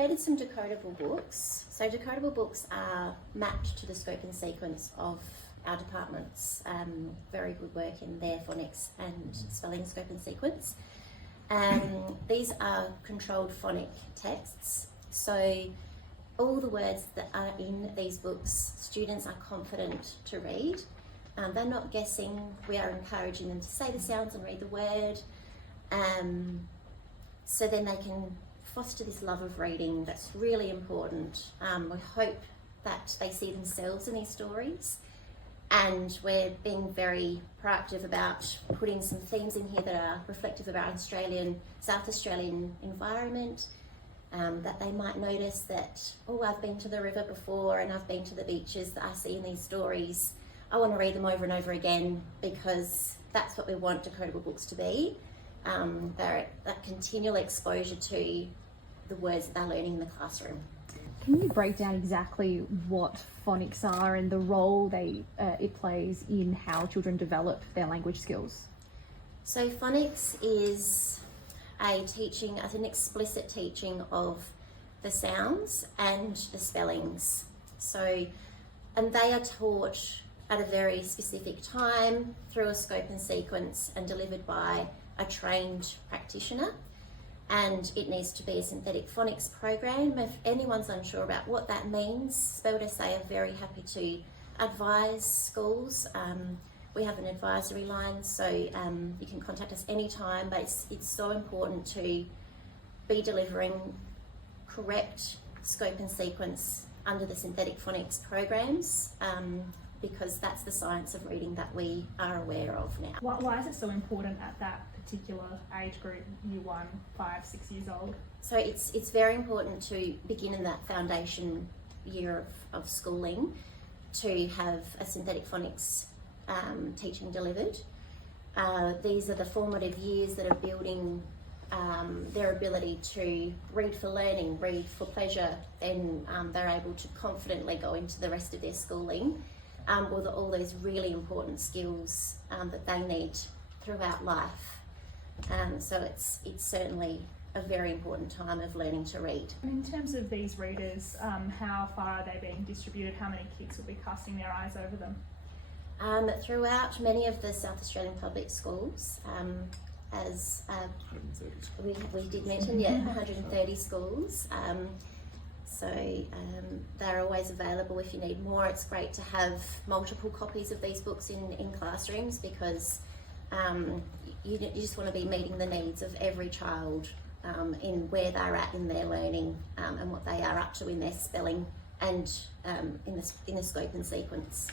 created some decodable books. So decodable books are mapped to the scope and sequence of our departments. Very good work in their phonics and spelling scope and sequence. These are controlled phonic texts. So all the words that are in these books, students are confident to read. They're not guessing. We are encouraging them to say the sounds and read the word. So then they can foster this love of reading that's really important. We hope that they see themselves in these stories, and we're being very proactive about putting some themes in here that are reflective of our South Australian environment, that they might notice that, oh, I've been to the river before and I've been to the beaches that I see in these stories. I want to read them over and over again, because that's what we want decodable books to be. They're that continual exposure to the words that they're learning in the classroom. Can you break down exactly what phonics are and the role it plays in how children develop their language skills? So phonics is an explicit teaching of the sounds and the spellings. And they are taught at a very specific time through a scope and sequence and delivered by a trained practitioner. And it needs to be a synthetic phonics program. If anyone's unsure about what that means, SPELD SA are very happy to advise schools. We have an advisory line, so you can contact us anytime, but it's so important to be delivering correct scope and sequence under the synthetic phonics programs, because that's the science of reading that we are aware of now. Why is it so important at that particular age group, year 1, 5, 6 years old? So it's very important to begin in that foundation year of schooling to have a synthetic phonics teaching delivered. These are the formative years that are building their ability to read for learning, read for pleasure, then they're able to confidently go into the rest of their schooling with all those really important skills that they need throughout life. So it's certainly a very important time of learning to read. In terms of these readers, how far are they being distributed? How many kids will be casting their eyes over them? Throughout many of the South Australian public schools, as we did mention, 130 schools. So they're always available if you need more. It's great to have multiple copies of these books in classrooms, because you just want to be meeting the needs of every child in where they're at in their learning and what they are up to in their spelling and in the scope and sequence.